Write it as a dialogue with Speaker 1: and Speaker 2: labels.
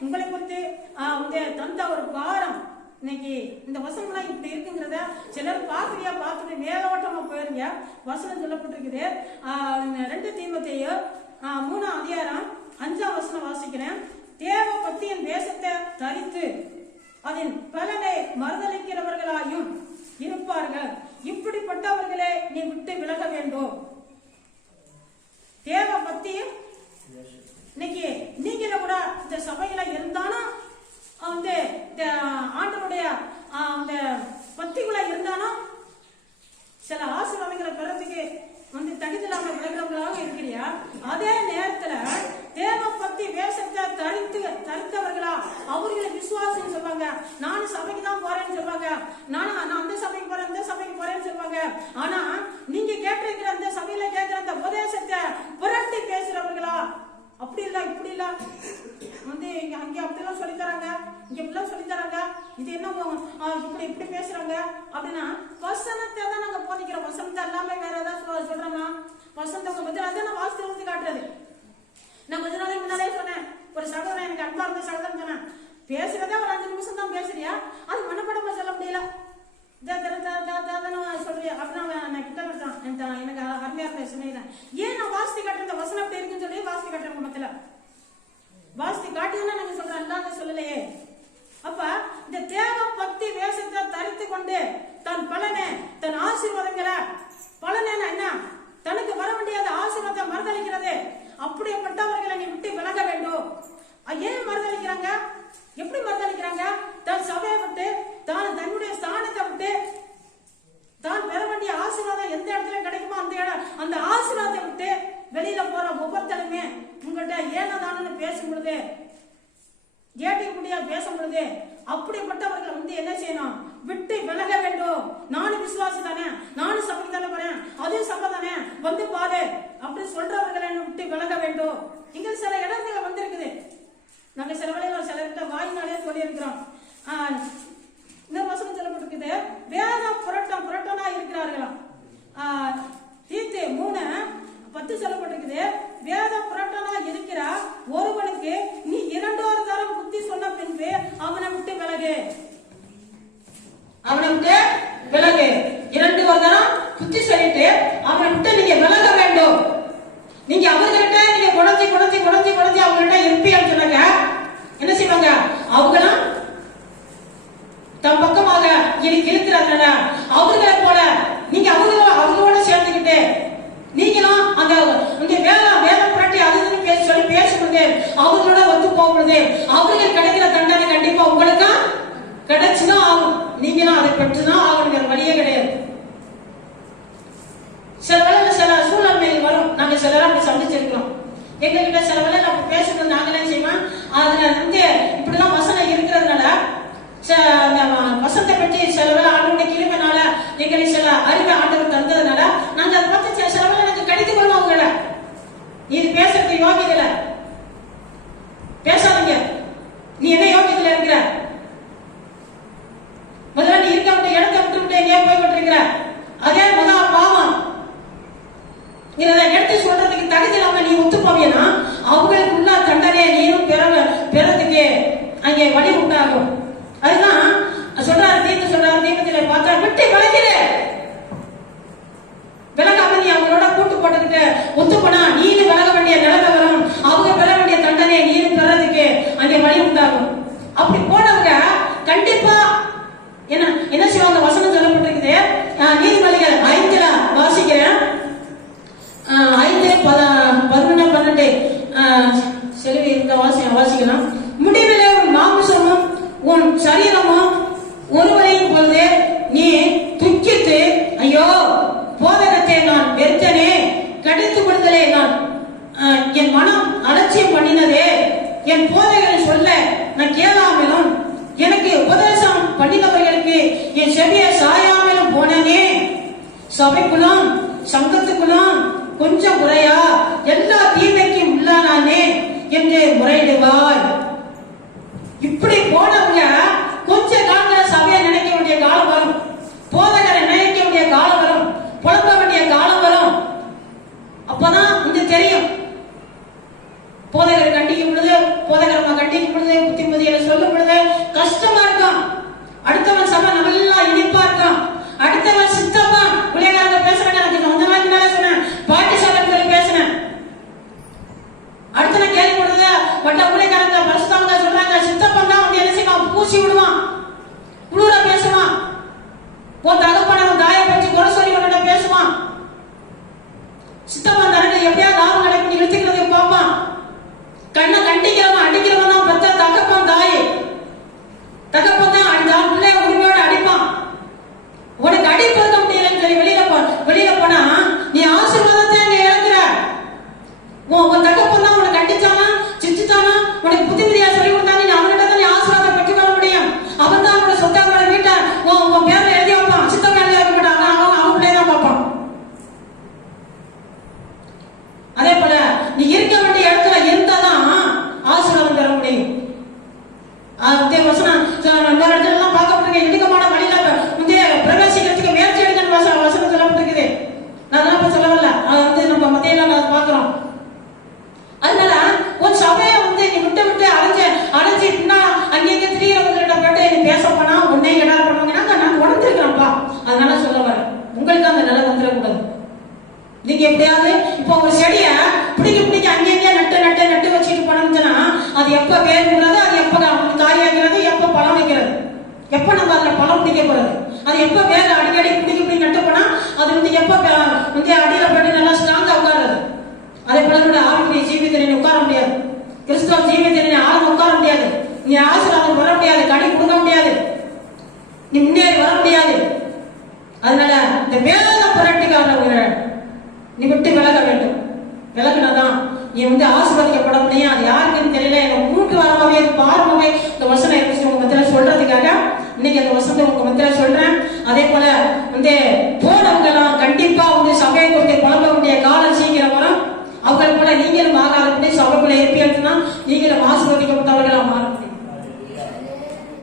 Speaker 1: உங்களை குறித்து உங்க தந்த ஒரு பாரம் இன்னைக்கு இந்த வசனம்லாம் இப்படி இருக்குங்கிறத சிலர் பார்க்குறியா பார்த்துட்டு மேலோட்டமா போயிருங்க. வசனம் சொல்லப்பட்டிருக்குது. ரெண்டு தீமத்தையும் மூணாம் அதிகாரம் அஞ்சாம் வசனம் வாசிக்கிறேன். தேவ பக்தியின் வேஷத்தை தரித்து அதன் பலனை மறுதளிக்கிறவர்களாயும் இருப்பார்கள். இப்படிப்பட்டவர்களே நீ விட்டு விலக வேண்டும். தேவ பக்தி இன்னைக்கு நீங்களும் கூட இந்த சபையில இருந்தாலும் வந்து இந்த ஆண்டனுடைய ஆஹ், அந்த பக்திக்குள்ள இருந்தாலும் சில ஆசீர்வாதங்களை பெறதுக்கு வந்து தகுதியில்லாம விலகிறவங்களாக இருக்கிறியா அதே நேரத்துல தேவ பக்தி வேஷத்தை தரித்து தரித்தவர்களா? அவர்களை விசுவாசம் சொல்லுவாங்க. நானும் சபைக்கு தான் போறேன்னு சொல்லுவாங்க. நானும் நான் அந்த சபைக்கு போறேன் இந்த சபைக்கு போறேன்னு சொல்லுவாங்க. ஆனா நீங்க கேட்டிருக்கிற அந்த சபையில கேட்கிற அந்த உபதேசத்தை புரட்டி பேசுறவர்களா? அப்படி இல்ல இப்படி இல்ல. வந்து இங்க அங்க அப்படிலாம் சொல்லி தராங்க இங்க இப்படிலாம் சொல்லி தராங்க இது என்ன இப்படி இப்படி பேசுறாங்க. அப்படின்னா வசனத்தை தான் நாங்க போதிக்கிறோம். வசனத்தை எல்லாமே வேற ஏதாவது சொல்றாங்க. சொல்றோமா வசனத்தை உங்க பத்தி அதான் நான் வாசித்து வந்து காட்டுறது. நான் கொஞ்ச நாளைக்கு முன்னாலே சொன்னேன். ஒரு சகோதரன் எனக்கு அன்பா இருந்த சகோதரன் சொன்னேன் பேசுறதே ஒரு அஞ்சு நிமிஷம் தான் பேசுறியா? அது மனப்படமா சொல்ல முடியல. தா, தா, தா, தா, சொல்றியா அப்படின்னா நான் கிட்ட வச்சான் எனக்கு எனக்கு அருமையா இருந்த சொன்னேன் ஏன் நான் வாசித்து காட்டுறேன் இந்த வசனம் அப்படி இருக்குன்னு சொல்லி வாசித்து காட்டுறேன் குடும்பத்துல வாசித்து காட்டுதுன்னா நாங்க சொல்றோம் அல்லாத சொல்லலையே. அப்ப இந்த தேவ பக்தி வேஷத்தை தரித்து கொண்டு தன் பலனை தன் ஆசீர்வாதங்களை பலனை என்ன? தனக்கு வர வேண்டியது ஆசீர்வாதத்தை மறுதளிக்கிறது. அப்படியேப்பட்டவர்களை நீ விட்டு விலக வேண்டும். ஏன் மறுதளிக்கிறாங்க? எப்படி மறுதளிக்கிறாங்க? தன் சபையை விட்டு தான் தன்னுடைய ஸ்தானத்தை விட்டு தான் பெற வேண்டிய ஆசீர்வாதம் எந்த இடத்துல கிடைக்குமோ அந்த இடம் அந்த ஆசீர்வாதத்தை விட்டு வெளியில போற ஒவ்வொருத்தருமே உங்கள்கிட்ட ஏனதானு பேசும் பொழுது ஏட்டி முடியா பேசும் பொழுது அப்படிப்பட்டவர்கள் வந்து என்ன செய்யணும்? விட்டு விலக வேண்டும். நான் விசுவாசி தானே? நானும் சபைக்கு தானே போறேன். அதையும் சபை தானே? வந்து பாரு. அப்படி சொல்றவர்களை விட்டு விலக வேண்டும். இங்க சில இடத்துல வந்திருக்குது. நாங்க சில வேளையில சிலர்கிட்ட வாயினாலே சொல்லியிருக்கிறோம். ஆஹ், இந்த வசனம் சொல்லப்பட்டிருக்குது. வேதம் புரட்டம் புரட்டனா இருக்கிறார்களாம் தீத்து மூணு பத்து சொல்லப்பட்டிருக்குது. வேத புரட்டனா இருக்கிற ஒருவனுக்கு நீ இரண்டோரு தரம் புத்தி சொன்ன பின்பு அவனை விட்டு விலகு. அவனை விட்டு விலகு இரண்டு ஒரு தரம் புத்தி சொல்லிட்டு அவனை விட்டு நீங்க விலக வேண்டும் நீங்க அவர்கிட்ட நீங்க குடஞ்சி குடஞ்சி குடஞ்சி குடஞ்சி அவங்கள்ட்ட இருப்பீங்கன்னு சொன்னாங்க என்ன செய்வாங்க அவங்களும் தம் பக்கமாக இரு- அவர்களை போல நீங்க அவங்களோட அவங்களோட சேர்ந்துக்கிட்டு நீங்களும் அந்த இந்த வேலை வேலை புரட்டி அதுன்னு பேச பேசி சொல்லி பேசும்போது அவங்களோட ஒத்து போகும்போது அவர்கள் கிடைக்கிற தண்டனை கண்டிப்பா உங்களுக்கு கிடைச்சுதான் ஆகும். நீங்களும் அதை பெற்றுதான் ஆகணுங்கிற வழியே கிடையாது. சில வேலை சில சூழ்நிலைகள் வரும். நாங்க சில அப்படி சந்திச்சிருக்கிறோம். எங்ககிட்ட சில வேலை நம்ம பேசுறது நாங்களே என்ன செய்வோம்? அதுல வந்து இப்படிதான் வசனம் இருக்கிறது வ- பற்றி சில வேலை ஆண்டோட கிருமைனால எங்களுக்கு சில அறிவை ஆண்டவர் தந்ததுனால நாங்க அதை பத்தி சில- சில வேளை நாங்க கடித்து கொள்வோம் அவங்கள நீ இது பேசுறது யோகியதை பேசாதீங்க. நீ என்ன யோகியத்துல இருக்கிற? முதல்ல நீ இருக்க விட்டு இடத்த விட்டு விட்டு எங்கேயோ போய் விட்டுருக்கிற அதே முதல் பாவம். இதை எடுத்து சொல்றதுக்கு தகுதி இல்லாம நீ ஒத்து போவீனா அவங்களுக்குள்ள தண்டனையை நீரும் பெற பெறதுக்கு அங்கே வழி உண்டாகும். அதுதான் சொல்றாரு தீர்த்து சொல்றாரு தீபத்தில பார்த்தா விட்டு விலகிடு விலகாம நீ அவங்களோட கூட்டு போட்டுக்கிட்டு ஒத்துப்போனா போனா நீனு விலக வேண்டிய நிலைமை வரும். அவங்க பெற வேண்டிய தண்டனை நீரும் பெறதுக்கு அங்கே வழி உண்டாகும். அப்படி போனவங்க கண்டிப்பா என்ன என்ன செய்வாங்க? வசனம் சொல்லப்பட்டிருக்குது. அஹ் நீதிமொழிகள் ஐந்துல வாசிக்கிறேன். ஐந்து பத பதினொன்று பன்னெண்டு. ஆஹ் செல்வி இந்த வாசி வாசிக்கலாம். முடிவிலே உன் மாமிசமும் உன் சரீரமும் ஒருவரையும் பொழுது நீ துக்கித்து ஐயோ போதகத்தை நான் வெறுத்தனே கடித்து விடுதலே நான் என் மனம் அலட்சியம் பண்ணினதே என் போதைகளை சொல்ல நான் கேளாமலும் எனக்கு உபதேசம் பண்ணினவர்களுக்கு என் செவியை சாயாமலும் போனனே. சபைக்குலாம் சங்கத்துக்குலாம் கொஞ்சம் குறையா எல்லா தீமைக்கும் உள்ளானானே என்று முறையிடுவாய் இப்படி போனவங்க கொஞ்ச காலத்துல சபையை நினைக்க வேண்டிய காலம் வரும் போதகரை நினைக்க வேண்டிய காலம் வரும் புலம்ப வேண்டிய காலம் வரும் போதகர் கண்டிக்கும் பொழுது போதகர் கண்டிக்கும் பொழுது புத்தி பொழுது சொல்லும் பொழுது கஷ்டமா இருக்கான். அடுத்தவன் சம நல்லா இனிப்பா இருக்கான். அடுத்தவன் சித்தப்பா பிள்ளைகாரங்க பேசுறேன் எனக்கு அந்த மாதிரி முன்னால சொன்னேன். பாட்டி சபைகள் பேசினேன். அடுத்த நான் கேள்விப்படுறது மற்ற ஊழியக்காரங்க பரிசுத்தவங்க சொல்றாங்க சித்தப்பன் தான் வந்து என்ன செய்வான்? பூசி விடுவான். குளூர பேசுவான். உன் தகப்பன தாய பற்றி குறை சொல்லி பேசுவான். சித்தப்பன் தனக்கு எப்படியாவது லாபம் கிடைக்கும் இழுத்துக்கிறது கண்ணை கண்டிக்கிறவன் அடிக்கிறவன் தான் பெத்த தகப்பன் தாய். தகப்பன் தான் அடி பிள்ளைய உரிமையோட அடிப்பான். உனக்கு அடிப்பதுக்க முடியலன்னு சொல்லி வெளியில போ வெளியில போனா நீ ஆசீர்வாதத்தை நீ இழக்கிற உன் உன் தகப்பன் தான் உனக்கு அடிச்சானா சிச்சுட்டானா உனக்கு புத்திமதியா சொல்லி கொடுத்தாங்க நீ அவன்கிட்ட தான் நீ ஆசீர்வாதம் பெற்றுக்கொள்ள முடியும் அவன் தான் உன்னோட சொந்தங்களோட வீட்டை உன் உன் பேர்ல எழுதி வைப்பான் சித்தம் எழுதி வைக்க மாட்டான் அவன் அவன் பிள்ளைய தான் பார்ப்பான் அதே போல நீ இருக்க வேண்டிய இடத்துல இருந்தாதான் ஆசீர்வாதம் பெற முடியும் அதே வசனம் இன்னொரு இடத்துல எல்லாம் பார்க்கப்பட்டிருக்க இடுக்கமான வழியில முந்தைய பிரவேசிக்கிறதுக்கு முயற்சி எடுக்கணும் வசனம் வசனம் சொல்லப்பட்டிருக்குது நான் அதெல்லாம் இப்ப சொல்ல வரல அது வந்து நம்ம மத்தியில அதை பார்க்கிறோம் அதனால உன் சபையை வந்து நீ விட்டு விட்டு அலைஞ்ச அலைஞ்சு பின்னா அங்கேயே திரியறவங்ககிட்ட போட்டு நீ பேச போனா உன்னை இடா பண்ணுவாங்கன்னா நான் உடஞ்சிருக்கிறேன்ப்பா அதனால சொல்ல வரேன் உங்களுக்கு அந்த நிலை வந்துடக்கூடாது நீங்க எப்படியாவது இப்போ ஒரு செடிய பிடிக்க பிடிக்க அங்கங்கே நட்டு நட்டு நட்டு வச்சுட்டு போனோம்னா அது எப்ப வேறுகிறது அது எப்ப காயாகிறது எப்ப பழம் வைக்கிறது? எப்ப நம்ம அதுல பழம் பிடிக்க போறது? அது எப்ப வேக அடிக்கடி பிடிக்க பிடிக்க நட்டு போனா அது வந்து எப்ப வே- வந்து அடியில போட்டு நல்லா ஸ்ட்ராங்கா உட்காருது? அதே போல கூட ஆவிக்குரிய ஜீவி நீ உட்கார முடியாது. கிறிஸ்தவ ஜீவி திறனை ஆளும் உட்கார முடியாது. நீ ஆசீர்வாதம் வர முடியாது கடி கொடுக்க முடியாது. நீ முன்னேறி வர முடியாது. அதனால இந்த வேத புரட்டிக்காரவங்க நீ விட்டு விலக வேண்டும். விலகினாதான். என் வந்து ஆசீர்வதிக்கப்பட முடியும் அது யாருக்குன்னு தெரியல. எனக்கு மூன்று வாரமாவே அது பார்க்கவே இந்த வசனம் எனக்கு உங்க மத்தியில சொல்றதுக்காக இன்னைக்கு அந்த வசனத்தை உங்க மத்தியில சொல்றேன். அதே போல வந்து போனவங்க எல்லாம் கண்டிப்பா வந்து சபையை கொண்டு குழம்ப வேண்டிய காலம் சீக்கிரம் வரும். அவங்களை போல நீங்களும் ஆகாதபடி சபைக்குள்ள இருப்பீங்கன்னா நீங்களும் ஆசீர்வதிக்கப்பட்டவர்களா மாறும்